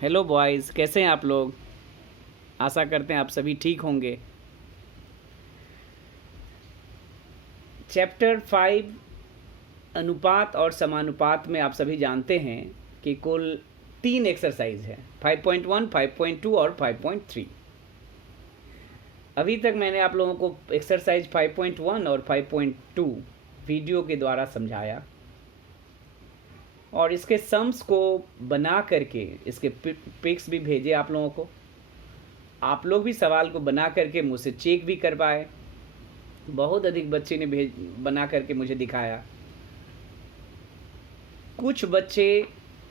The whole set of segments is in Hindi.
हेलो बॉयज़, कैसे हैं आप लोग? आशा करते हैं आप सभी ठीक होंगे। चैप्टर 5 अनुपात और समानुपात में आप सभी जानते हैं कि कुल 3 एक्सरसाइज हैं, 5.1, 5.2 और 5.3। अभी तक मैंने आप लोगों को एक्सरसाइज 5.1 और 5.2 वीडियो के द्वारा समझाया और इसके सम्स को बना करके इसके पिक्स भी भेजे आप लोगों को। आप लोग भी सवाल को बना करके मुझसे चेक भी करवाए। बहुत अधिक बच्चे ने बना करके मुझे दिखाया। कुछ बच्चे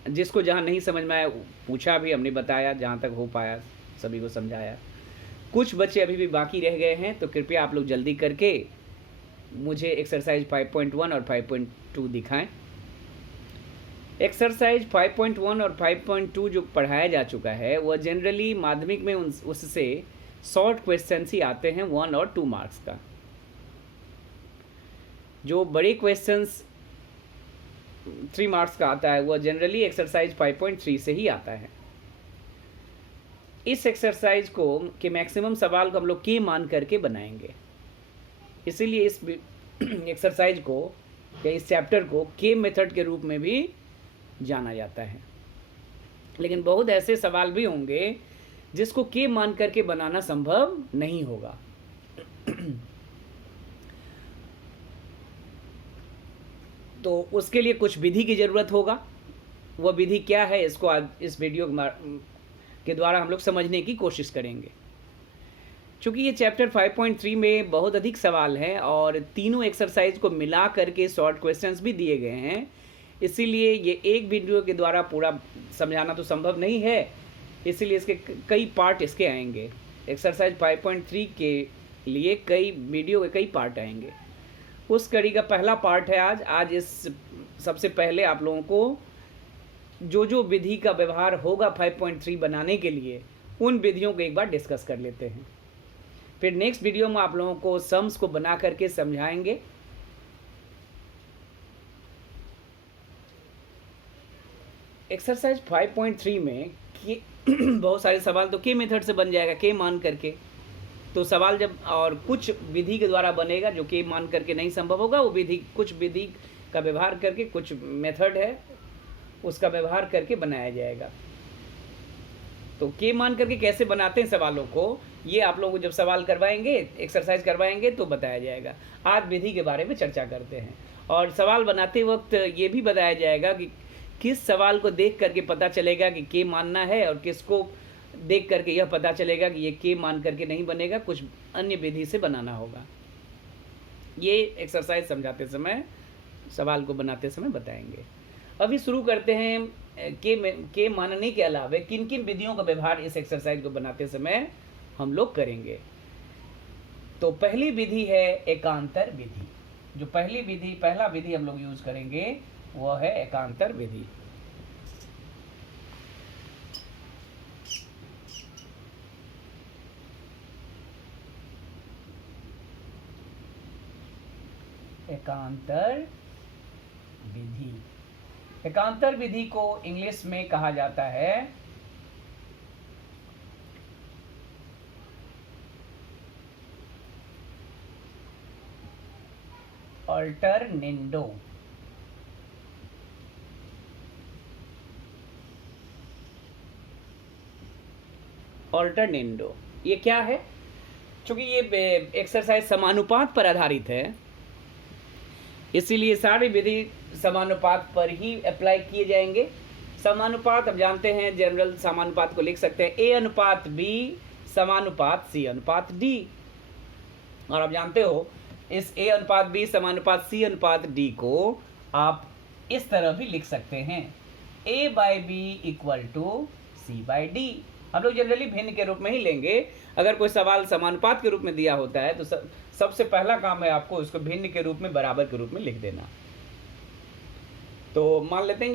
जिसको जहाँ नहीं समझ में आया पूछा भी, हमने बताया जहाँ तक हो पाया सभी को समझाया। कुछ बच्चे अभी भी बाकी रह गए हैं, तो कृपया आप लोग जल्दी करके मुझे एक्सरसाइज 5.1 और 5.2 दिखाएं। एक्सरसाइज 5.1 और 5.2 जो पढ़ाया जा चुका है वह जनरली माध्यमिक में उससे शॉर्ट क्वेश्चंस ही आते हैं 1 और 2 मार्क्स का। जो बड़े क्वेश्चंस 3 मार्क्स का आता है वह जनरली एक्सरसाइज 5.3 से ही आता है। इस एक्सरसाइज को के मैक्सिमम सवाल को हम लोग के मान करके बनाएंगे, इसीलिए इस एक्सरसाइज को या इस चैप्टर को के मेथड के रूप में भी जाना जाता है। लेकिन बहुत ऐसे सवाल भी होंगे जिसको के मान करके बनाना संभव नहीं होगा। तो उसके लिए कुछ विधि की ज़रूरत होगा। वह विधि क्या है, इसको आज इस वीडियो के द्वारा हम लोग समझने की कोशिश करेंगे। चूँकि ये चैप्टर 5.3 में बहुत अधिक सवाल हैं और तीनों एक्सरसाइज को मिला करके शॉर्ट क्वेश्चंस भी दिए गए हैं, इसीलिए ये एक वीडियो के द्वारा पूरा समझाना तो संभव नहीं है। इसीलिए इसके कई पार्ट इसके आएंगे। एक्सरसाइज 5.3 के लिए कई वीडियो के कई पार्ट आएंगे। उस कड़ी का पहला पार्ट है आज इस सबसे पहले आप लोगों को जो विधि का व्यवहार होगा 5.3 बनाने के लिए, उन विधियों को एक बार डिस्कस कर लेते हैं। फिर नेक्स्ट वीडियो में आप लोगों को सम्स को बना करके समझाएंगे। एक्सरसाइज 5.3 में बहुत सारे सवाल तो के मेथड से बन जाएगा, के मान करके। तो सवाल जब और कुछ विधि के द्वारा बनेगा जो के मान करके नहीं संभव होगा, वो विधि कुछ विधि का व्यवहार करके, कुछ मेथड है उसका व्यवहार करके बनाया जाएगा। तो के मान करके कैसे बनाते हैं सवालों को, ये आप लोगों को जब सवाल करवाएंगे, एक्सरसाइज करवाएंगे तो बताया जाएगा। आज विधि के बारे में चर्चा करते हैं और सवाल बनाते वक्त ये भी बताया जाएगा कि किस सवाल को देख करके पता चलेगा कि के मानना है और किसको देख करके यह पता चलेगा कि ये के मान करके नहीं बनेगा, कुछ अन्य विधि से बनाना होगा। ये एक्सरसाइज समझाते समय, सवाल को बनाते समय बताएंगे। अभी शुरू करते हैं के मानने के अलावा किन किन विधियों का व्यवहार इस एक्सरसाइज को बनाते समय हम लोग करेंगे। तो पहली विधि है एकांतर विधि। जो पहला विधि हम लोग यूज करेंगे वह है एकांतर विधि। एकांतर विधि, एकांतर विधि को इंग्लिश में कहा जाता है अल्टरनेंडो। अल्टरनेंडो ये क्या है? चूंकि ये एक्सरसाइज समानुपात पर आधारित है, इसीलिए सारी विधि समानुपात पर ही अप्लाई किए जाएंगे। समानुपात अब जानते हैं, जनरल समानुपात को लिख सकते हैं A अनुपात B समानुपात C अनुपात D। और आप जानते हो इस A अनुपात B समानुपात C अनुपात D को आप इस तरह भी लिख सकते हैं A/B = C/D। हम लोग जनरली भिन्न के रूप में ही लेंगे। अगर कोई सवाल समानुपात के रूप में दिया होता है तो सबसे पहला काम है आपको उसको भिन्न के रूप में, बराबर के रूप में लिख देना। तो मान लेते हैं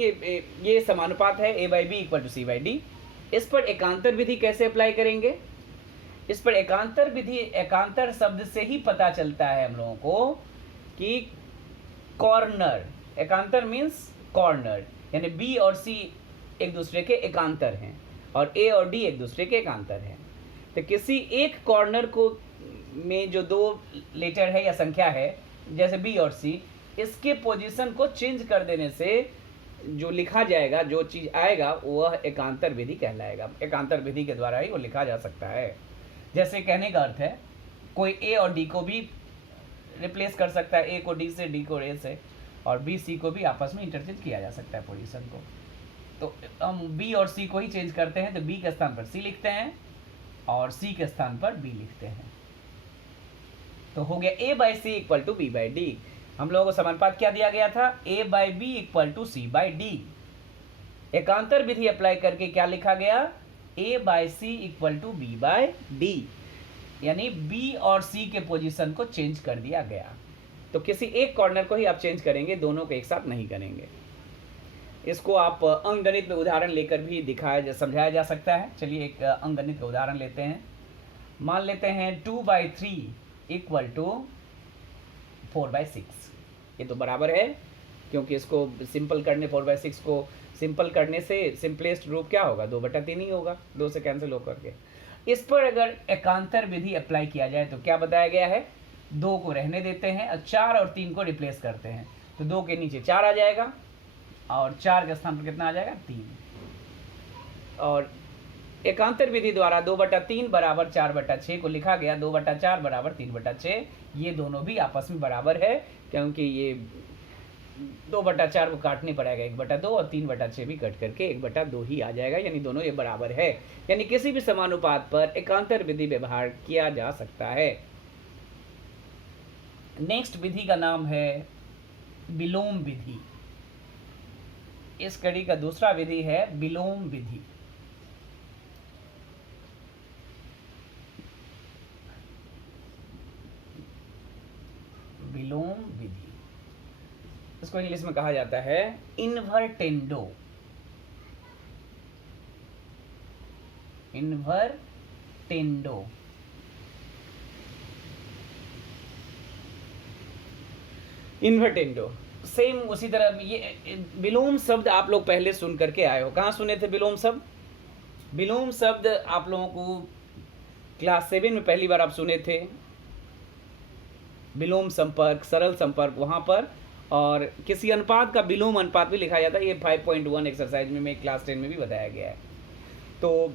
ये समानुपात है A/B = C/D। इस पर एकांतर विधि कैसे अप्लाई करेंगे? इस पर एकांतर विधि, एकांतर शब्द से ही पता चलता है हम लोगों को कि कॉर्नर, एकांतर मीन्स कॉर्नर, यानी B और C एक दूसरे के एकांतर हैं। और ए और डी एक दूसरे के एकांतर हैं। तो किसी एक कॉर्नर को में जो दो लेटर है या संख्या है, जैसे बी और सी, इसके पोजीशन को चेंज कर देने से जो लिखा जाएगा, जो चीज़ आएगा, वह एकांतर विधि कहलाएगा। एकांतर विधि के द्वारा ही वो लिखा जा सकता है। जैसे कहने का अर्थ है, कोई ए और डी को भी रिप्लेस कर सकता है, ए को डी से, डी को ए से, और बी सी को भी आपस में इंटरचेंज किया जा सकता है पोजीशन को। तो हम बी और सी को ही चेंज करते हैं, तो बी के स्थान पर सी लिखते हैं और सी के स्थान पर बी लिखते हैं। तो हो गया A by C equal to B by D. हम लोगों को समानुपात क्या दिया गया था? A by B equal to C by D. एकांतर विधि अप्लाई करके क्या लिखा गया? A by C equal to B by D, यानी बी और सी के पोजीशन को चेंज कर दिया गया। तो किसी एक कॉर्नर को ही आप चेंज करेंगे, दोनों को एक साथ नहीं करेंगे। इसको आप अंकगणित में उदाहरण लेकर भी समझाया जा सकता है। चलिए एक अंकगणित का उदाहरण लेते हैं। मान लेते हैं 2/3 इक्वल टू 4/6। ये तो बराबर है, क्योंकि इसको सिंपल करने 4/6 को सिंपल करने से सिंपलेस्ट रूप क्या होगा? 2/3 ही होगा, 2 से कैंसिल होकर के। इस पर अगर एकांतर विधि अप्लाई किया जाए तो क्या बताया गया है? 2 को रहने देते हैं और 4 और 3 को रिप्लेस करते हैं, तो 2 के नीचे 4 आ जाएगा और 4 के स्थान पर कितना आ जाएगा? 3। और एकांतर विधि द्वारा 2/3 बराबर 4/6 को लिखा गया 2/4 बराबर 3/6। ये दोनों भी आपस में बराबर है, क्योंकि ये 2/4 को काटने पर आएगा 1/2 और 3/6 भी कट करके 1/2 ही आ जाएगा, यानी दोनों ये बराबर है। यानी किसी भी समानुपात पर एकांतर विधि व्यवहार किया जा सकता है। नेक्स्ट विधि का नाम है विलोम विधि। इस कड़ी का दूसरा विधि है विलोम विधि। विलोम विधि, इसको इंग्लिश में कहा जाता है इनवर्टेंडो। इनवर्टेंडो। इन्वर्टेंडो सेम उसी तरह। ये विलोम शब्द आप लोग पहले सुन करके आए हो। कहाँ सुने थे विलोम शब्द? विलोम शब्द आप लोगों को क्लास 7 में पहली बार आप सुने थे। विलोम संपर्क, सरल संपर्क, वहाँ पर। और किसी अनुपात का विलोम अनुपात भी लिखा जाता है। ये 5.1 एक्सरसाइज में क्लास 10 में भी बताया गया है। तो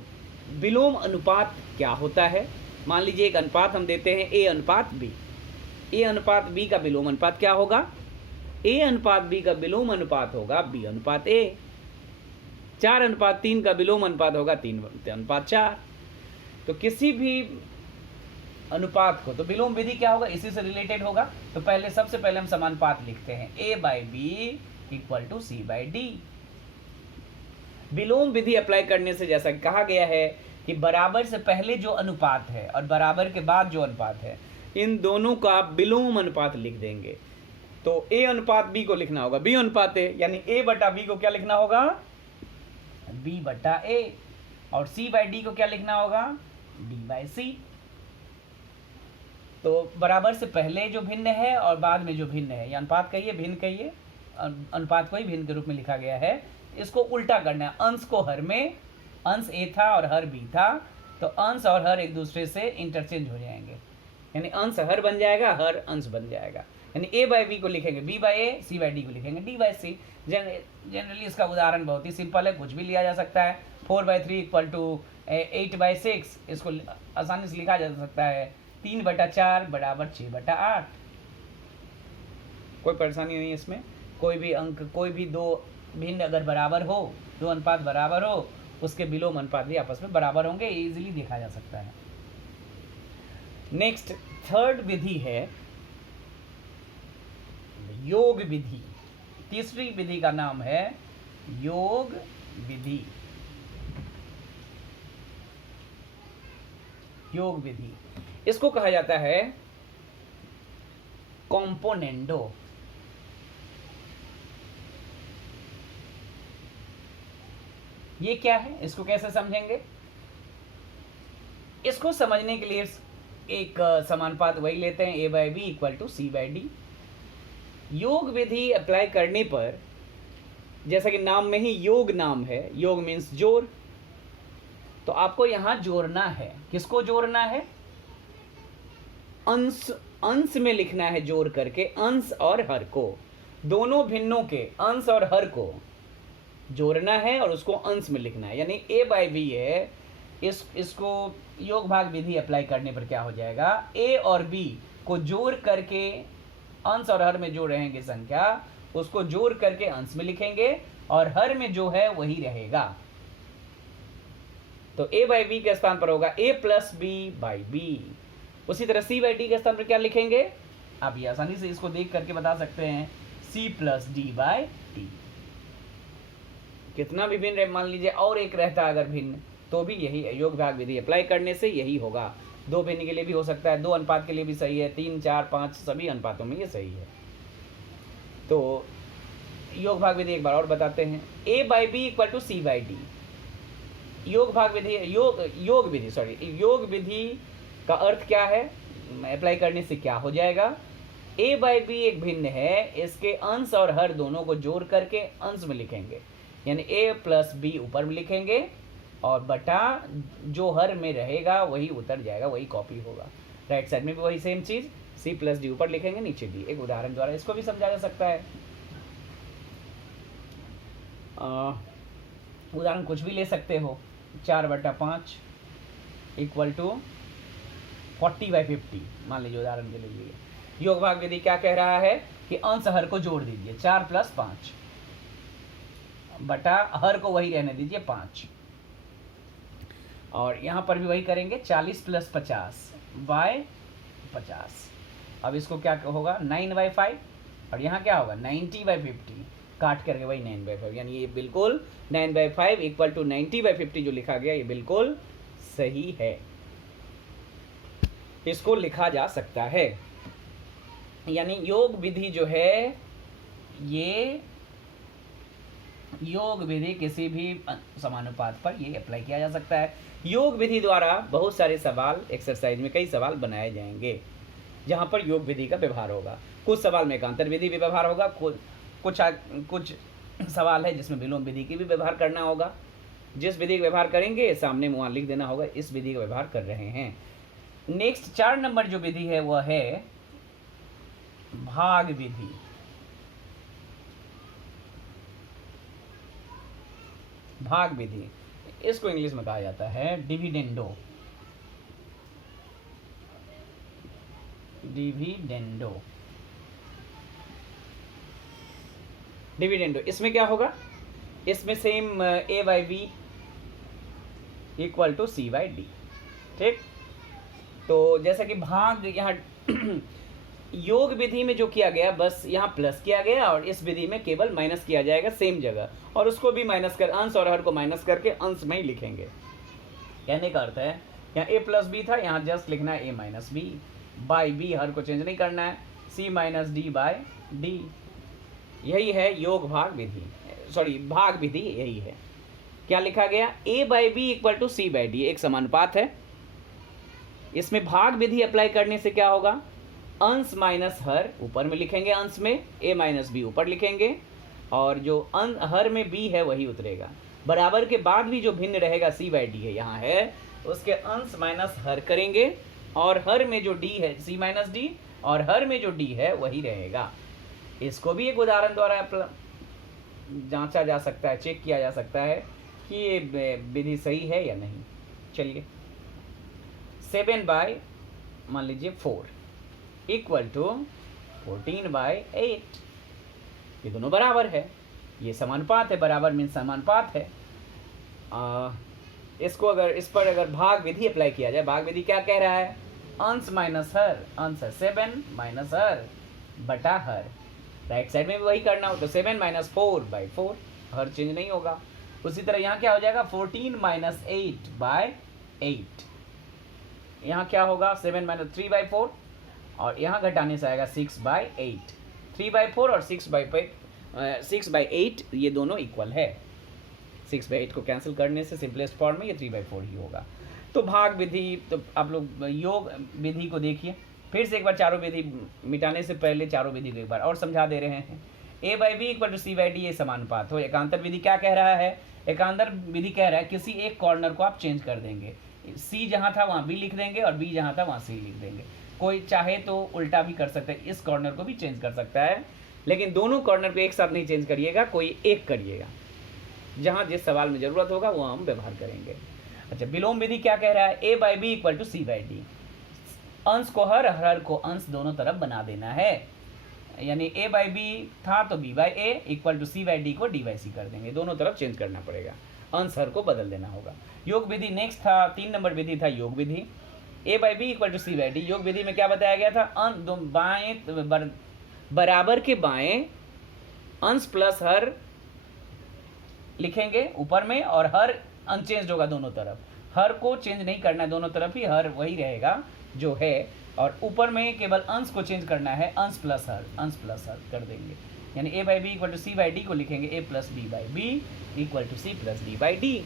विलोम अनुपात क्या होता है? मान लीजिए एक अनुपात हम देते हैं ए अनुपात बी। ए अनुपात बी का विलोम अनुपात क्या होगा? ए अनुपात बी का विलोम अनुपात होगा बी अनुपात ए। 4:3 का विलोम अनुपात होगा 3:4। तो किसी भी अनुपात को, तो विलोम विधि क्या होगा? इसी से रिलेटेड होगा। तो सबसे पहले हम समानुपात लिखते हैं A by B equal to C by D. विलोम विधि अप्लाई करने से जैसा कहा गया है कि बराबर से पहले जो अनुपात है और बराबर के बाद जो अनुपात है, इन दोनों का आप विलोम अनुपात लिख देंगे। तो ए अनुपात बी को लिखना होगा बी अनुपात ए, यानी ए बटा बी को क्या लिखना होगा? बी बटा ए। और सी बाई डी को क्या लिखना होगा? डी बाई सी। तो बराबर से पहले जो भिन्न है और बाद में जो भिन्न है, या अनुपात कहिए भिन्न कहिए, अनुपात को ही भिन्न के रूप में लिखा गया है। इसको उल्टा करना है। अंश को हर में, अंश ए था और हर बी था, तो अंश और हर एक दूसरे से इंटरचेंज हो जाएंगे, यानी अंश हर बन जाएगा, हर अंश बन जाएगा। यानी ए बाई बी को लिखेंगे B by A, C by D को लिखेंगे डी बाई सी। जनरली इसका उदाहरण बहुत ही सिंपल है, कुछ भी लिया जा सकता है। 4/3 इक्वल टू 8/6, इसको आसानी से लिखा जा सकता है 3/4 बराबर 6/8। कोई परेशानी नहीं है इसमें। कोई भी अंक, कोई भी दो भिन्न अगर बराबर हो, दो अनुपात बराबर हो, उसके विलोम अनुपात भी आपस में बराबर होंगे, इजीली देखा जा सकता है। नेक्स्ट थर्ड विधि है योग विधि। तीसरी विधि का नाम है योग विधि। योग विधि, इसको कहा जाता है कॉम्पोनेंडो। ये क्या है? इसको कैसे समझेंगे? इसको समझने के लिए एक समानुपात वही लेते हैं A by B equal to C by D. योग विधि अप्लाई करने पर, जैसा कि नाम में ही योग नाम है, योग मीन्स जोड़, तो आपको यहाँ जोड़ना है। किसको जोड़ना है? अंश, अंश में लिखना है जोड़ करके, अंश और हर को, दोनों भिन्नों के अंश और हर को जोड़ना है और उसको अंश में लिखना है। यानी a बाई बी है, इसको योग भाग विधि अप्लाई करने पर क्या हो जाएगा, a और b को जोड़ करके अंश और हर में जो रहेंगे संख्या उसको जोड़ करके अंश में लिखेंगे और हर में जो है वही रहेगा। तो a बाई बी के स्थान पर होगा a plus B by B. उसी तरह c बाई डी के स्थान पर क्या लिखेंगे? आप ये आसानी से इसको देख करके बता सकते हैं, c plus D by D. कितना भी भिन्न मान लीजिए और एक रहता अगर भिन्न तो भी यही है, योग भाग विधि अप्लाई करने से यही होगा। 2 भिन्न के लिए भी हो सकता है, 2 अनुपात के लिए भी सही है, 3, 4, 5 सभी अनुपातों में ये सही है। तो योग भाग विधि एक बार और बताते हैं, a by B equal to C by D. योग भाग विधि योग विधि का अर्थ क्या है, अप्लाई करने से क्या हो जाएगा, a बाई बी एक भिन्न है, इसके अंश और हर दोनों को जोड़ करके अंश में लिखेंगे, यानी a प्लस बी ऊपर में लिखेंगे और बटा जो हर में रहेगा वही उतर जाएगा, वही कॉपी होगा। राइट साइड में भी वही सेम चीज़, c प्लस डी ऊपर लिखेंगे, नीचे डी। एक उदाहरण द्वारा इसको भी समझा जा सकता है। उदाहरण कुछ भी ले सकते हो, 4/5 इक्वल टू 40/50 मान लीजिए उदाहरण के लिए। योग भाग विधि क्या कह रहा है कि अंश हर को जोड़ दीजिए, 4 + 5 बटा हर को वही रहने दीजिए 5, और यहाँ पर भी वही करेंगे 40 + 50/50। अब इसको क्या होगा 9/5 और यहाँ क्या होगा 90/50, काट करके वही 9/5, यानी ये बिल्कुल 9/5 इक्वल टू 90/50 जो लिखा गया ये बिल्कुल सही है, इसको लिखा जा सकता है। यानी योग विधि जो है ये योग विधि किसी भी समानुपात पर ये अप्लाई किया जा सकता है। योग विधि द्वारा बहुत सारे सवाल एक्सरसाइज में कई सवाल बनाए जाएंगे जहाँ पर योग विधि का व्यवहार होगा। कुछ सवाल में एकांतर विधि भी व्यवहार होगा, कुछ सवाल है जिसमें विलोम विधि की भी व्यवहार करना होगा। जिस विधि का व्यवहार करेंगे सामने वहाँ लिख देना होगा इस विधि का व्यवहार कर रहे हैं। नेक्स्ट 4 नंबर जो विधि है वह है भाग विधि। भाग विधि इसको इंग्लिश में कहा जाता है डिविडेंडो। डिविडेंडो इसमें क्या होगा, इसमें same a by B equal to C by D. ठीक, तो जैसा कि भाग यहाँ योग विधि में जो किया गया बस यहाँ प्लस किया गया और इस विधि में केवल माइनस किया जाएगा सेम जगह, और उसको भी माइनस कर अंश और हर को माइनस करके अंश में ही लिखेंगे। कहने का अर्थ है यहाँ a प्लस बी था, यहाँ जस्ट लिखना है a minus B by B, हर को चेंज नहीं करना है, c minus D by D. यही है योग भाग विधि, भाग विधि यही है। क्या लिखा गया a by B equal to C by D, एक समानुपात है। इसमें भाग विधि अप्लाई करने से क्या होगा, अंश माइनस हर ऊपर में लिखेंगे, अंश में a माइनस बी ऊपर लिखेंगे और जो हर में b है वही उतरेगा। बराबर के बाद भी जो भिन्न रहेगा c बाई डी है यहाँ है, उसके अंश माइनस हर करेंगे और हर में जो d है c माइनस डी और हर में जो d है वही रहेगा। इसको भी एक उदाहरण द्वारा जांचा जा सकता है, चेक किया जा सकता है कि ये विधि सही है या नहीं। चलिए 7 बाई मान लीजिए 4 इक्वल टू 14/8, ये दोनों बराबर है, ये समानुपात है, बराबर मीन समानुपात है। इसको अगर इस पर अगर भाग विधि अप्लाई किया जाए, भाग विधि क्या कह रहा है, अंश माइनस हर, अंश है 7 माइनस हर बटा हर। राइट साइड में भी वही करना हो तो 7 माइनस 4/4, हर चेंज नहीं होगा। उसी तरह यहाँ क्या हो जाएगा 14 माइनस 8/8, यहाँ क्या होगा 7 माइनस 3/4 और यहाँ घटाने से आएगा 6/8। 3/4 और 6/8 ये दोनों इक्वल है। 6/8 को कैंसिल करने से सिंपलेस्ट फॉर्म में ये 3/4 ही होगा। तो भाग विधि, तो आप लोग योग विधि को देखिए फिर से एक बार, चारों विधि मिटाने से पहले चारों विधि को एक बार और समझा दे रहे हैं। A by B equal to C by D ये समानुपात हो। एकांतर विधि क्या कह रहा है? एकांतर विधि कह रहा है किसी एक कॉर्नर को आप चेंज कर देंगे, सी जहाँ था वहाँ बी लिख देंगे और बी जहाँ था वहाँ सी लिख देंगे। कोई चाहे तो उल्टा भी कर सकता है, इस कॉर्नर को भी चेंज कर सकता है, लेकिन दोनों कॉर्नर को एक साथ नहीं चेंज करिएगा, कोई एक करिएगा। जहाँ जिस सवाल में ज़रूरत होगा वो हम व्यवहार करेंगे। अच्छा, विलोम विधि क्या कह रहा है? A by B equal to C by D. अंश को हर, हर को अंश दोनों तरफ बना देना है, यानी ए बाई बी था तो B by A equal to C by D को डी बाई सी कर देंगे, दोनों तरफ चेंज करना पड़ेगा, अंश हर को बदल देना होगा। योग विधि नेक्स्ट था, 3 नंबर विधि था योग विधि। A by B equal to C by D, योग विधि में क्या बताया गया था? बाएं बराबर के बाएं अंश प्लस हर लिखेंगे ऊपर में, और हर अनचेंज होगा दोनों तरफ, हर को चेंज नहीं करना है, दोनों तरफ ही हर वही रहेगा जो है, और ऊपर में केवल अंश को चेंज करना है, अंश प्लस हर, अंश प्लस हर कर देंगे, यानी A by B equal to C by D को लिखेंगे A plus B by B equal to C plus D by D.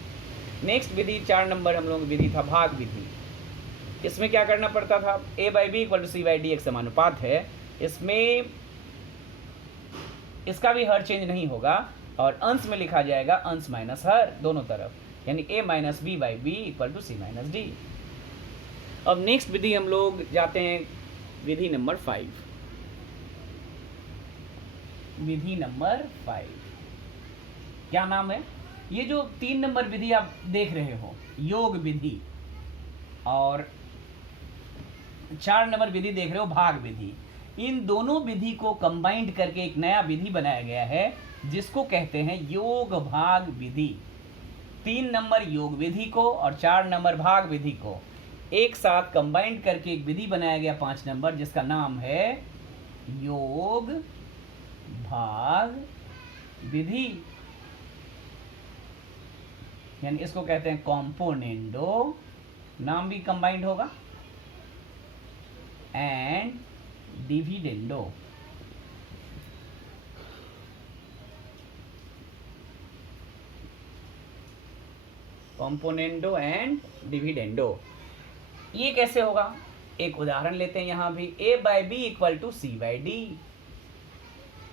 Next विधि 4 नंबर हम लोग विधि था भाग विधि। इसमें क्या करना पड़ता था? A by B equal to C by D एक समानुपात है, इसमें इसका भी हर चेंज नहीं होगा, और अंश में लिखा जाएगा अंश माइनस हर दोनों तरफ, यानी A minus B by B equal to C minus D. अब नेक्स्ट विधि हम लोग जाते हैं विधि नंबर 5। विधि नंबर 5 क्या नाम है? ये जो 3 नंबर विधि आप देख रहे हो योग विधि, और 4 नंबर विधि देख रहे हो भाग विधि, इन दोनों विधि को कंबाइंड करके एक नया विधि बनाया गया है जिसको कहते हैं योग भाग विधि। 3 नंबर योग विधि को और 4 नंबर भाग विधि को एक साथ कंबाइंड करके एक विधि बनाया गया 5 नंबर, जिसका नाम है योग भाग विधि, यानी इसको कहते हैं कॉम्पोनेंडो, नाम भी कंबाइंड होगा, and dividendo. Componendo and dividendo. ये कैसे होगा? एक उदाहरण लेते हैं यहाँ भी, A by B equal to C by D.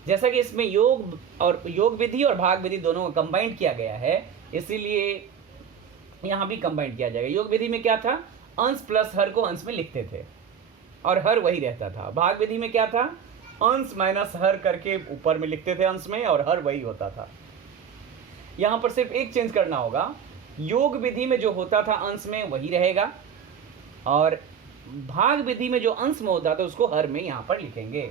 जैसा कि इसमें योग विधि और भाग विधि दोनों को कंबाइंड किया गया है, इसीलिए यहाँ भी कंबाइंड किया जाएगा। योग विधि में क्या था? अंश प्लस हर को अंश में लिखते थे और हर वही रहता था। भाग विधि में क्या था? अंश माइनस हर करके ऊपर में लिखते थे अंश में, और हर वही होता था। यहाँ पर सिर्फ एक चेंज करना होगा, योग विधि में जो होता था अंश में वही रहेगा, और भाग विधि में जो अंश में होता था उसको हर में यहाँ पर लिखेंगे।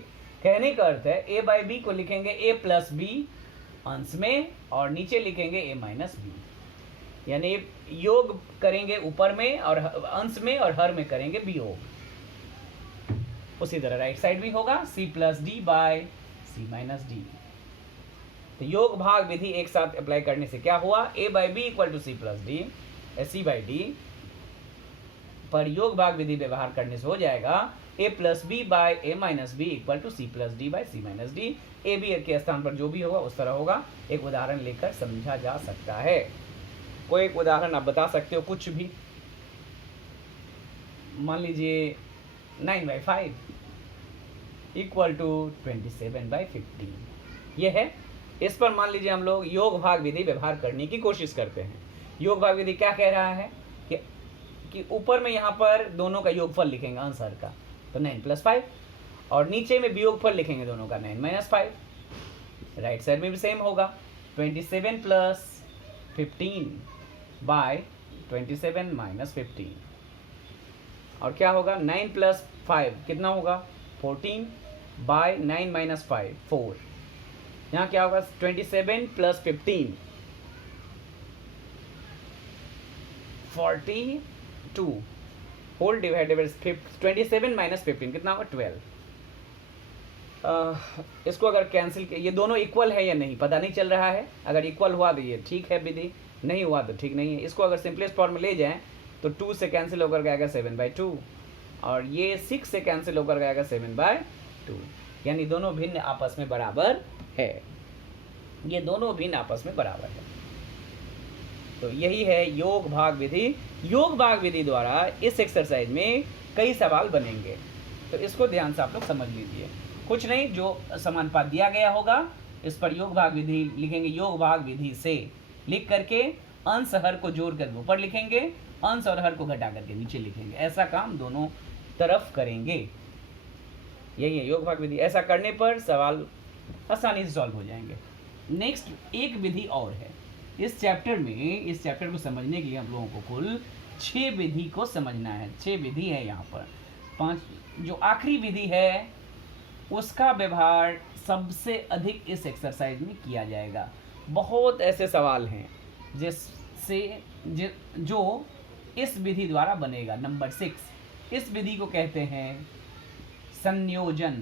कहने का अर्थ है ए बाई बी को लिखेंगे ए प्लस बी अंश में, और नीचे लिखेंगे ए माइनस बी, यानी योग करेंगे ऊपर में और अंश में, और हर में करेंगे वियोग। उसी तरह राइट साइड भी होगा सी plus d by c minus D. तो योग भाग विधि एक साथ अप्लाई करने से क्या हुआ? A by B equal to C plus d, c by d पर योग भाग विधि व्यवहार करने से हो जाएगा a plus b by a minus b equal to C plus d by c minus d. A b के स्थान पर जो भी होगा उस तरह होगा। एक उदाहरण लेकर समझा जा सकता है। कोई एक उदाहरण आप बता सकते हो, कुछ भी। मान लीजिए 9/5 इक्वल टू 27/15 ये है। इस पर मान लीजिए हम लोग योग भाग विधि व्यवहार करने की कोशिश करते हैं। योग भाग विधि क्या कह रहा है कि ऊपर में यहाँ पर दोनों का योगफल लिखेंगे आंसर का, तो 9 + 5, और नीचे में वियोगफल लिखेंगे दोनों का 9 - 5। राइट साइड में भी सेम होगा 27 + 15 बाय 27 - 15, और क्या होगा 9 + 5 कितना होगा 14 बाय 9 - 5 4। यहाँ क्या होगा 27 + 15 42 होल डिवाइडेड बाय 27 - 15 कितना होगा 12। इसको अगर कैंसिल, ये दोनों इक्वल है या नहीं पता नहीं चल रहा है। अगर इक्वल हुआ तो ये ठीक है विधि, नहीं हुआ तो ठीक नहीं है। इसको अगर सिंपलेस्ट फॉर्म में ले जाएं तो 2 से कैंसिल होकर आएगा 7/2, और ये 6 से कैंसिल होकर आएगा 7/2, यानी दोनों भिन्न आपस में बराबर है। ये दोनों भिन्न आपस में बराबर है। तो यही है योग भाग विधि। योग भाग विधि द्वारा इस एक्सरसाइज में कई सवाल बनेंगे, तो इसको ध्यान से आप लोग समझ लीजिए। कुछ नहीं, जो समानुपात दिया गया होगा इस पर योग भाग विधि लिखेंगे, योग भाग विधि से लिख करके अंश हर को जोड़ कर ऊपर लिखेंगे, अंश और हर को घटा करके नीचे लिखेंगे। ऐसा काम दोनों तरफ करेंगे, यही है योग भाग विधि। ऐसा करने पर सवाल आसानी से सॉल्व हो जाएंगे। नेक्स्ट एक विधि और है इस चैप्टर में। इस चैप्टर को समझने के लिए हम लोगों को कुल 6 विधि को समझना है। 6 विधि है यहाँ पर। 5 जो आखिरी विधि है उसका व्यवहार सबसे अधिक इस एक्सरसाइज में किया जाएगा। बहुत ऐसे सवाल हैं जिससे जो इस विधि द्वारा बनेगा। नंबर 6, इस विधि को कहते हैं संयोजन।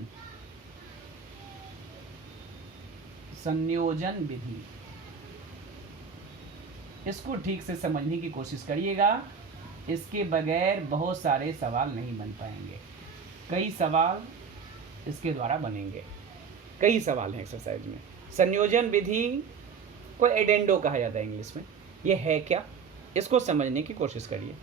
संयोजन विधि, इसको ठीक से समझने की कोशिश करिएगा, इसके बगैर बहुत सारे सवाल नहीं बन पाएंगे। कई सवाल इसके द्वारा बनेंगे, कई सवाल हैं एक्सरसाइज में। संयोजन विधि को एडेंडो कहा जाता है इंग्लिश में। ये है क्या, इसको समझने की कोशिश करिए।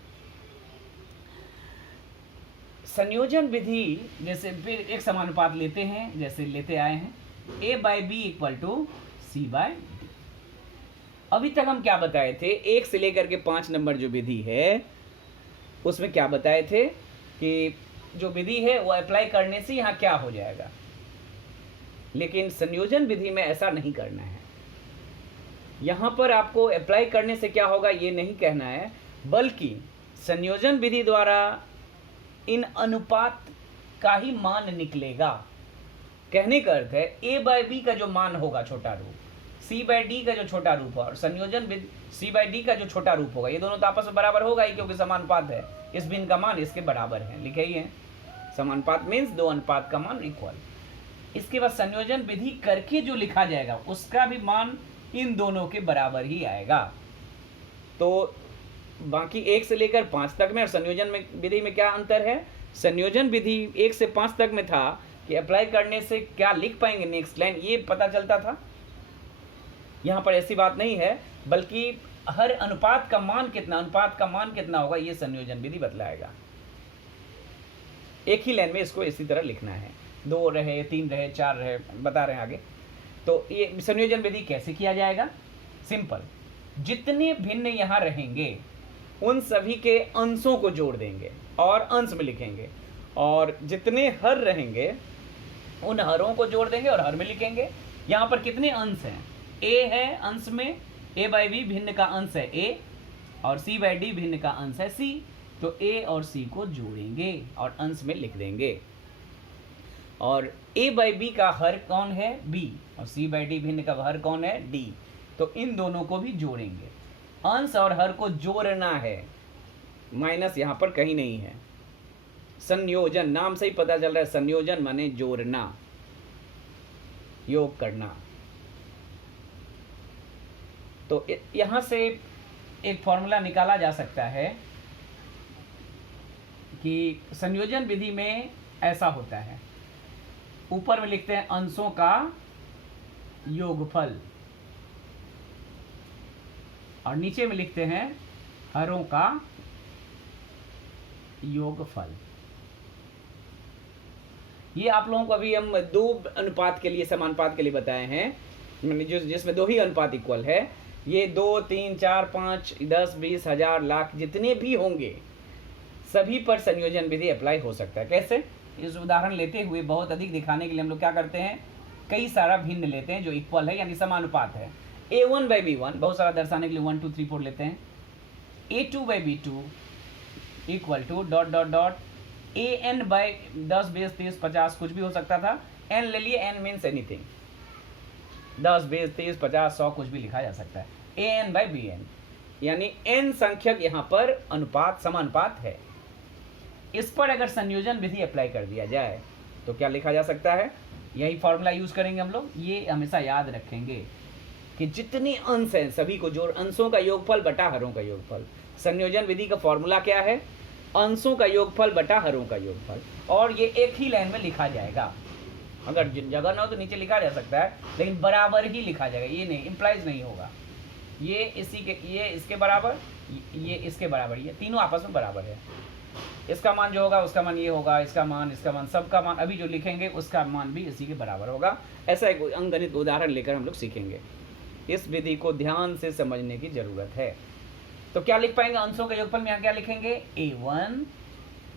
संयोजन विधि जैसे फिर एक समानुपात लेते हैं, जैसे लेते आए हैं a/b = c/d। अभी तक हम क्या बताए थे, 1 से लेकर के 5 नंबर जो विधि है उसमें क्या बताए थे कि जो विधि है वो अप्लाई करने से यहाँ क्या हो जाएगा। लेकिन संयोजन विधि में ऐसा नहीं करना है। यहाँ पर आपको अप्लाई करने से क्या होगा ये नहीं कहना है, बल्कि संयोजन विधि द्वारा इन अनुपात का ही मान निकलेगा। कहने का अर्थ है a/b का जो मान होगा छोटा रूप, c/d का जो छोटा रूप और संयोजन विधि c/d का जो छोटा रूप होगा, ये दोनों तो आपस में बराबर होगा ही, क्योंकि समानुपात है। इस भिन्न का मान इसके बराबर है, लिखे ही है। समानुपात मीन्स 2 अनुपात का मान इक्वल। इसके बाद संयोजन विधि करके जो लिखा जाएगा उसका भी मान इन दोनों के बराबर ही आएगा। तो बाकी 1 से लेकर 5 तक में और संयोजन में विधि में क्या अंतर है। संयोजन विधि 1 से 5 तक में था कि अप्लाई करने से क्या लिख पाएंगे नेक्स्ट लाइन, ये पता चलता था। यहाँ पर ऐसी बात नहीं है, बल्कि हर अनुपात का मान कितना होगा ये संयोजन विधि बतलाएगा। एक ही लाइन में इसको इसी तरह लिखना है, 2 रहे 3 रहे 4 रहे, बता रहे हैं आगे। तो ये संयोजन विधि कैसे किया जाएगा, सिंपल, जितने भिन्न यहाँ रहेंगे उन सभी के अंशों को जोड़ देंगे और अंश में लिखेंगे, और जितने हर रहेंगे उन हरों को जोड़ देंगे और हर में लिखेंगे। यहाँ पर कितने अंश हैं, a है अंश में, a/b भिन्न का अंश है a और c/d भिन्न का अंश है c। तो a और c को जोड़ेंगे और अंश में लिख देंगे। और a/b का हर कौन है b और c/d भिन्न का हर कौन है d। तो इन दोनों को भी जोड़ेंगे। अंश और हर को जोड़ना है, माइनस यहाँ पर कहीं नहीं है। संयोजन, नाम से ही पता चल रहा है, संयोजन माने जोड़ना, योग करना। तो यहाँ से एक फॉर्मूला निकाला जा सकता है कि संयोजन विधि में ऐसा होता है, ऊपर में लिखते हैं अंशों का योगफल और नीचे में लिखते हैं हरों का योगफल। ये आप लोगों को अभी हम 2 अनुपात के लिए, समानुपात के लिए बताए हैं, जिसमें 2 ही अनुपात इक्वल है। ये 2 3 4 5 10 20 1000 लाख जितने भी होंगे सभी पर संयोजन विधि अप्लाई हो सकता है। कैसे, इस उदाहरण लेते हुए बहुत अधिक दिखाने के लिए हम लोग क्या करते हैं, कई सारा भिन्न लेते हैं जो इक्वल है यानी समानुपात है। a1/b1 बहुत सारा दर्शाने के लिए 1 2 3 4 लेते हैं। a2/b2 इक्वल टू ... an/10 20 30 50 कुछ भी हो सकता था, n ले लिए, n मीन्स एनीथिंग, 10 20 30 50 100 कुछ भी लिखा जा सकता है। an/bn यानी n संख्यक यहाँ पर अनुपात समानुपात है। इस पर अगर संयोजन विधि अप्लाई कर दिया जाए तो क्या लिखा जा सकता है, यही फॉर्मूला यूज करेंगे हम लोग। ये हमेशा याद रखेंगे कि जितने अंश हैं सभी को जोड़, अंशों का योगफल बटा हरों का योगफल। संयोजन विधि का फॉर्मूला क्या है, अंशों का योगफल बटा हरों का योगफल, और ये एक ही लाइन में लिखा जाएगा। अगर जगह ना हो तो नीचे लिखा जा सकता है, लेकिन बराबर ही लिखा जाएगा, ये नहीं इम्प्लाइज नहीं होगा। ये इसी के, ये इसके बराबर, ये इसके बराबर, ये तीनों आपस में बराबर है। इसका मान जो होगा उसका मान ये होगा, इसका मान सबका मान अभी जो लिखेंगे उसका मान भी इसी के बराबर होगा। ऐसा एक अंकगणित उदाहरण लेकर हम लोग सीखेंगे। इस विधि को ध्यान से समझने की जरूरत है। तो क्या लिख पाएंगे अंशों के योगफल में? यहाँ क्या लिखेंगे? a1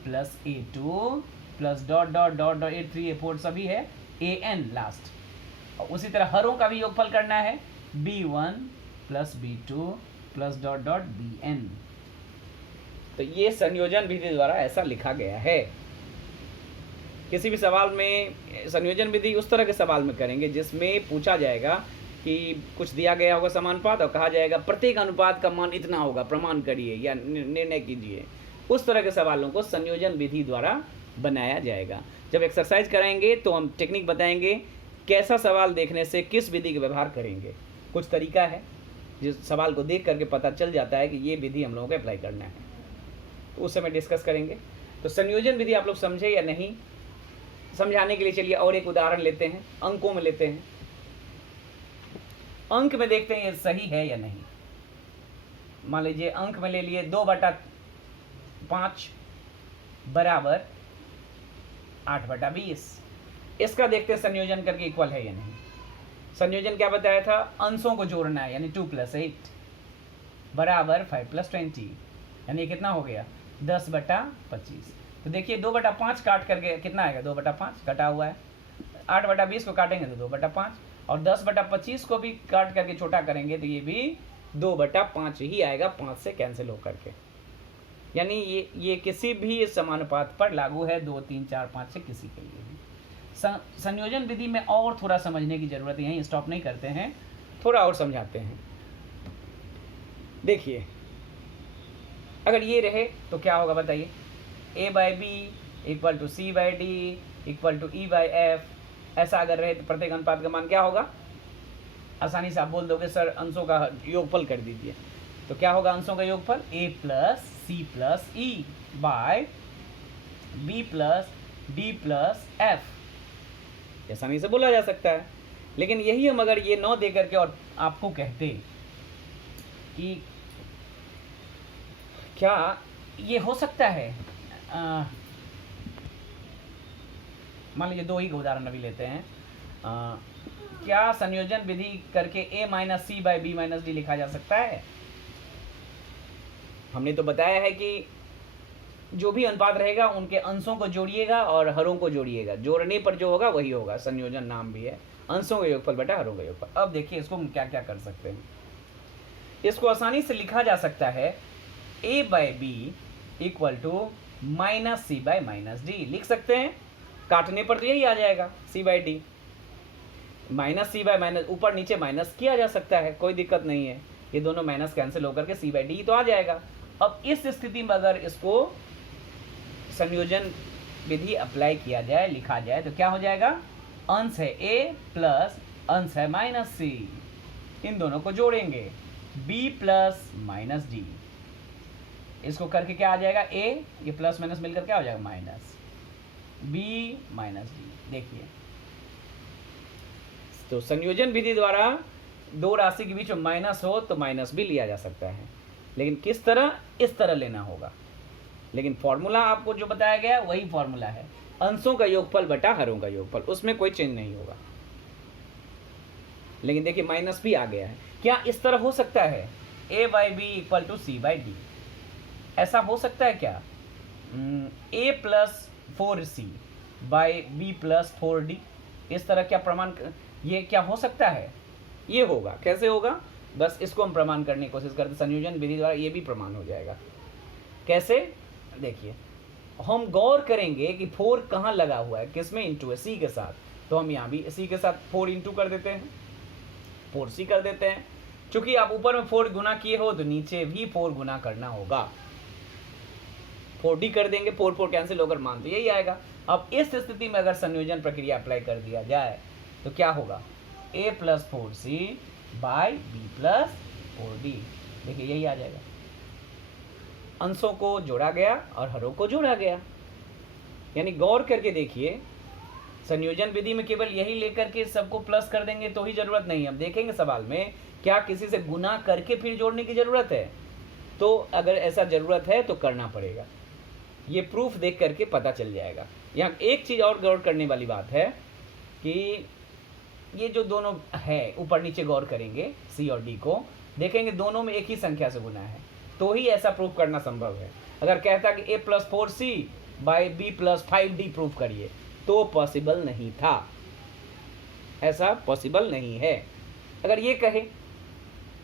plus a2 plus dot dot dot dot a3 a4 सभी है, an लास्ट। और उसी तरह हरों का भी योगफल करना है, b1 plus b2 plus dot dot bn। तो ये संयोजन विधि द्वारा ऐसा लिखा गया है। किसी भी सवाल में संयोजन विधि उस तरह के सवाल में करेंगे जिसमें पूछा जाएगा कि कुछ दिया गया होगा समानुपात और कहा जाएगा प्रत्येक अनुपात का मान इतना होगा, प्रमाण करिए या निर्णय कीजिए। उस तरह के सवालों को संयोजन विधि द्वारा बनाया जाएगा। जब एक्सरसाइज कराएंगे तो हम टेक्निक बताएंगे कैसा सवाल देखने से किस विधि का व्यवहार करेंगे। कुछ तरीका है जिस सवाल को देख करके पता चल जाता है कि ये विधि हम लोगों को अप्लाई करना है, तो उस समय डिस्कस करेंगे। तो संयोजन विधि आप लोग समझे या नहीं, समझाने के लिए चलिए और एक उदाहरण लेते हैं, अंकों में लेते हैं। अंक में देखते हैं ये सही है या नहीं। मान लीजिए अंक में ले लिए 2/5 बराबर 8/20। इसका देखते हैं संयोजन करके इक्वल है या नहीं। संयोजन क्या बताया था? अंशों को जोड़ना है, यानी 2 + 8 बराबर 5 + 20, यानी कितना हो गया? 10/25। तो देखिए 2/5 काट करके कितना आएगा? 2/5 कटा हुआ है। 8/20 को काटेंगे तो 2/5, और 10/25 को भी काट करके छोटा करेंगे तो ये भी 2/5 ही आएगा, 5 से कैंसिल होकर के। यानी ये किसी भी समानुपात पर लागू है, 2, 3, 4, 5 से किसी के लिए भी। संयोजन विधि में और थोड़ा समझने की जरूरत है, यहीं स्टॉप नहीं करते हैं, थोड़ा और समझाते हैं। देखिए अगर ये रहे तो क्या होगा बताइए? a/b = c/d = e/f। ऐसा अगर रहे तो प्रत्येक अनुपात का मान क्या होगा? आसानी से आप बोल दोगे सर अंशों का योगफल कर दीजिए। तो क्या होगा अंशों का योगफल? a + c + e by b + d + f। आसानी से बोला जा सकता है। लेकिन यही हम अगर ये 9 दे करके और आपको कहते कि क्या ये हो सकता है, मान लीजिए 2 ही का उदाहरण अभी लेते हैं, क्या संयोजन विधि करके a - c by b - d लिखा जा सकता है? हमने तो बताया है कि जो भी अनुपात रहेगा उनके अंशों को जोड़िएगा और हरों को जोड़िएगा, जोड़ने पर जो होगा वही होगा। संयोजन नाम भी है, अंशों का योगफल बटा हरों का योगफल। अब देखिए इसको हम क्या क्या कर सकते हैं। इसको आसानी से लिखा जा सकता है a/b = -c by -d लिख सकते हैं। काटने पर तो यही आ जाएगा c/d। -c by ऊपर नीचे माइनस किया जा सकता है, कोई दिक्कत नहीं है। ये दोनों माइनस कैंसिल होकर के c/d तो आ जाएगा। अब इस स्थिति में अगर इसको संयोजन विधि अप्लाई किया जाए, लिखा जाए तो क्या हो जाएगा? अंश है a प्लस अंश है -c, इन दोनों को जोड़ेंगे b + -d। इसको करके क्या आ जाएगा? a, ये प्लस माइनस मिलकर क्या हो जाएगा? Minus b - d। देखिए तो संयोजन विधि द्वारा दो राशि के बीच में माइनस हो तो माइनस भी लिया जा सकता है, लेकिन किस तरह? इस तरह लेना होगा। लेकिन फॉर्मूला आपको जो बताया गया वही फॉर्मूला है, अंशों का योगफल बटा हरों का योगफल, उसमें कोई चेंज नहीं होगा। लेकिन देखिए माइनस भी आ गया है। क्या इस तरह हो सकता है? a/b = c/d। ऐसा हो सकता है क्या? a + 4c by b + 4d। इस तरह क्या प्रमाण, ये क्या हो सकता है? ये होगा। कैसे होगा? बस इसको हम प्रमाण करने की कोशिश करते, संयोजन विधि द्वारा ये भी प्रमाण हो जाएगा। कैसे? देखिए हम गौर करेंगे कि 4 कहाँ लगा हुआ है, किसमें? इंटू है, c के साथ। तो हम यहाँ भी c के साथ 4 इंटू कर देते हैं, 4c कर देते हैं। चूंकि आप ऊपर में 4 गुना किए हो तो नीचे भी 4 गुना करना होगा, 4d कर देंगे, 4 कैंसिल होकर मान तो यही आएगा। अब इस स्थिति में अगर संयोजन प्रक्रिया अप्लाई कर दिया जाए तो क्या होगा? a + 4c by b + 4d। देखिए यही आ जाएगा, अंशों को जोड़ा गया और हरों को जोड़ा गया। यानी गौर करके देखिए, संयोजन विधि में केवल यही लेकर के सबको प्लस कर देंगे तो ही जरूरत नहीं है। हम देखेंगे सवाल में क्या किसी से गुना करके फिर जोड़ने की जरूरत है, तो अगर ऐसा जरूरत है तो करना पड़ेगा। ये प्रूफ देख करके पता चल जाएगा। यहाँ एक चीज़ और गौर करने वाली बात है कि ये जो दोनों है ऊपर नीचे गौर करेंगे सी और डी को, देखेंगे दोनों में एक ही संख्या से गुना है, तो ही ऐसा प्रूफ करना संभव है। अगर कहता कि a + 4c by b + 5d proof करिए, तो पॉसिबल नहीं था, ऐसा पॉसिबल नहीं है। अगर ये कहे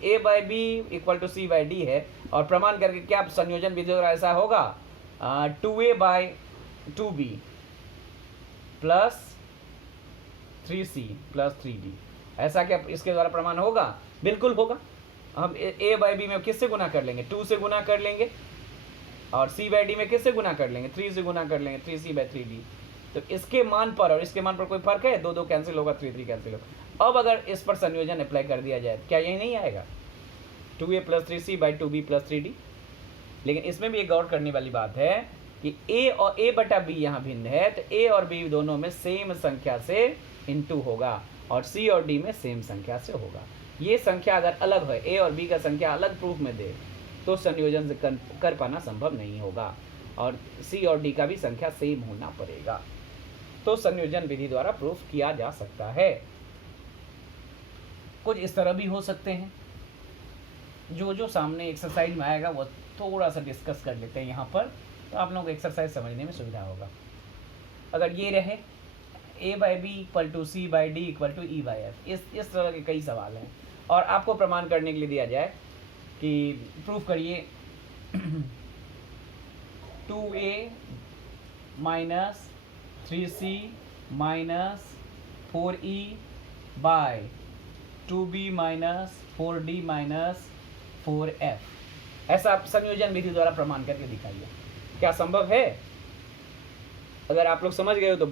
a/b = c/d है और प्रमाण करके क्या संयोजन विधि द्वारा ऐसा होगा 2a/2b + 3c + 3d, ऐसा क्या इसके द्वारा प्रमाण होगा? बिल्कुल होगा। हम a/b में किससे गुना कर लेंगे? 2 से गुना कर लेंगे, और c/d में किससे गुना कर लेंगे? 3 से गुना कर लेंगे, 3c/3d। तो इसके मान पर और इसके मान पर कोई फर्क है? 2 कैंसिल होगा, 3 कैंसिल होगा। अब अगर इस पर संयोजन अप्लाई कर दिया जाए, क्या यही नहीं आएगा 2a + 3c/2b + 3d? लेकिन इसमें भी एक गौर करने वाली बात है कि a/b यहाँ भिन्न है, तो a और b दोनों में सेम संख्या से इंटू होगा और c और d में सेम संख्या से होगा। ये संख्या अगर अलग है, a और b का संख्या अलग प्रूफ में दे, तो संयोजन से कर पाना संभव नहीं होगा, और c और d का भी संख्या सेम होना पड़ेगा, तो संयोजन विधि द्वारा प्रूफ किया जा सकता है। कुछ इस तरह भी हो सकते हैं। जो सामने एक्सरसाइज में आएगा वो थोड़ा सा डिस्कस कर लेते हैं यहाँ पर, तो आप लोगों को एक्सरसाइज समझने में सुविधा होगा। अगर ये रहे a/b = c/d = e/f, इस तरह के कई सवाल हैं, और आपको प्रमाण करने के लिए दिया जाए कि प्रूफ करिए 2a - 3c - 4e by 2b - 4d - 4f, ऐसा संयोजन विधि द्वारा प्रमाण करके दिखाइए। क्या संभव है? अगर आप लोग समझ गए हो तो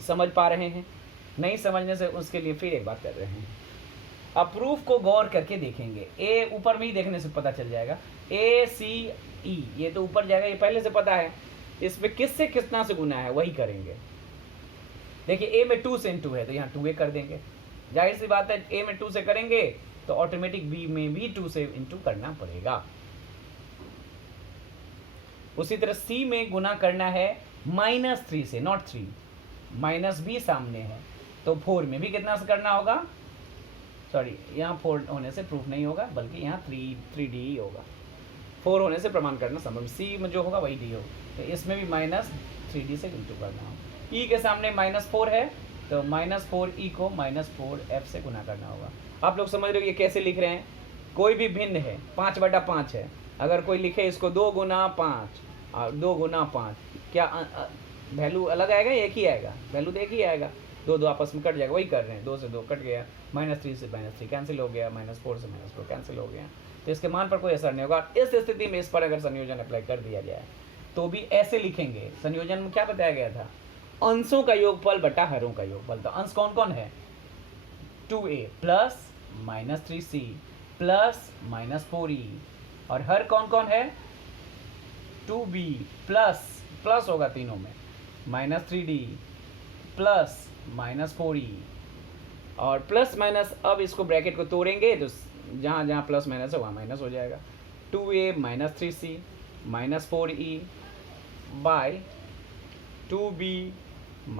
समझ पा रहे हैं, नहीं समझने से उसके लिए फिर एक बात कर रहे हैं। अब प्रूफ को गौर करके देखेंगे। ए ऊपर में ही देखने से पता चल जाएगा, ACE ये तो ऊपर जाएगा, ये पहले से पता है। इसमें किससे कितना से गुना है वही करेंगे। देखिए a में 2 से इंटू है तो यहाँ 2a कर देंगे, जाहिर सी बात है a में 2 से करेंगे तो ऑटोमेटिक b में भी 2 से इंटू करना पड़ेगा। उसी तरह c में गुना करना है -3 से, नॉट 3, -b सामने है तो 4 में भी कितना से करना होगा? सॉरी, यहाँ 4 होने से प्रूफ नहीं होगा, बल्कि यहाँ 3d ही होगा। 4 होने से प्रमाण करना संभव, c में जो होगा वही d होगा, तो इसमें भी -3d से इंटू करना होगा। e के सामने -4 है तो -4e को -4f से गुना करना होगा। आप लोग समझ रहे हो ये कैसे लिख रहे हैं? कोई भी भिन्न है, 5/5 है, अगर कोई लिखे इसको 2 गुना 5 और 2 गुना 5, क्या वैल्यू अलग आएगा या एक ही आएगा? वैल्यू तो एक ही आएगा, 2 आपस में कट जाएगा, वही कर रहे हैं। 2 से 2 कट गया, -3 से -3 कैंसिल हो गया, -4 से -4 कैंसिल हो गया, तो इसके मान पर कोई असर नहीं होगा। इस स्थिति में इस पर अगर संयोजन अप्लाई कर दिया जाए तो भी ऐसे लिखेंगे। संयोजन में क्या बताया गया था? अंशों का योगफल बटा हरों का योगफल। तो अंश कौन कौन है? 2a plus -3c plus -4e, और हर कौन कौन है? 2b प्लस होगा तीनों में, -3d प्लस -4e, और प्लस माइनस, अब इसको ब्रैकेट को तोड़ेंगे तो जहाँ जहाँ प्लस माइनस है वहाँ माइनस हो जाएगा। 2a - 3c -4e bye 2b -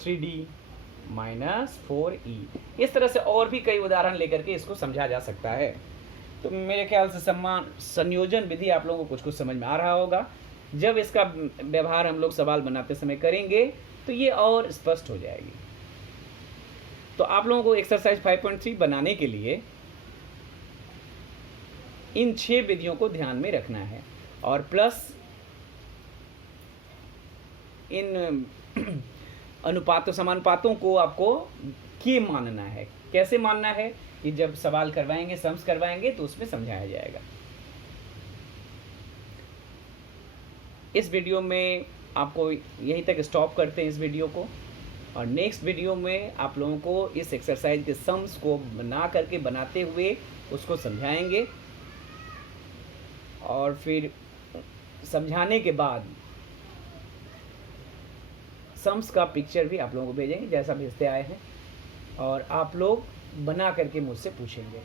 3d -4e। इस तरह से और भी कई उदाहरण लेकर के इसको समझा जा सकता है। तो मेरे ख्याल से संयोजन विधि आप लोगों को कुछ समझ में आ रहा होगा। जब इसका व्यवहार हम लोग सवाल बनाते समय करेंगे तो ये और स्पष्ट हो जाएगी। तो आप लोगों को एक्सरसाइज 5.3 बनाने के लिए इन 6 विधियों को ध्यान में रखना है, और प्लस इन अनुपातों समानुपातों को आपको के मानना है। कैसे मानना है? कि जब सवाल करवाएंगे, सम्स करवाएंगे तो उसमें समझाया जाएगा। इस वीडियो में आपको यहीं तक स्टॉप करते हैं इस वीडियो को, और नेक्स्ट वीडियो में आप लोगों को इस एक्सरसाइज के सम्स को बनाते हुए उसको समझाएंगे, और फिर समझाने के बाद सम्स का पिक्चर भी आप लोगों को भेजेंगे जैसा भेजते आए हैं, और आप लोग बना करके मुझसे पूछेंगे।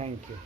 Thank you.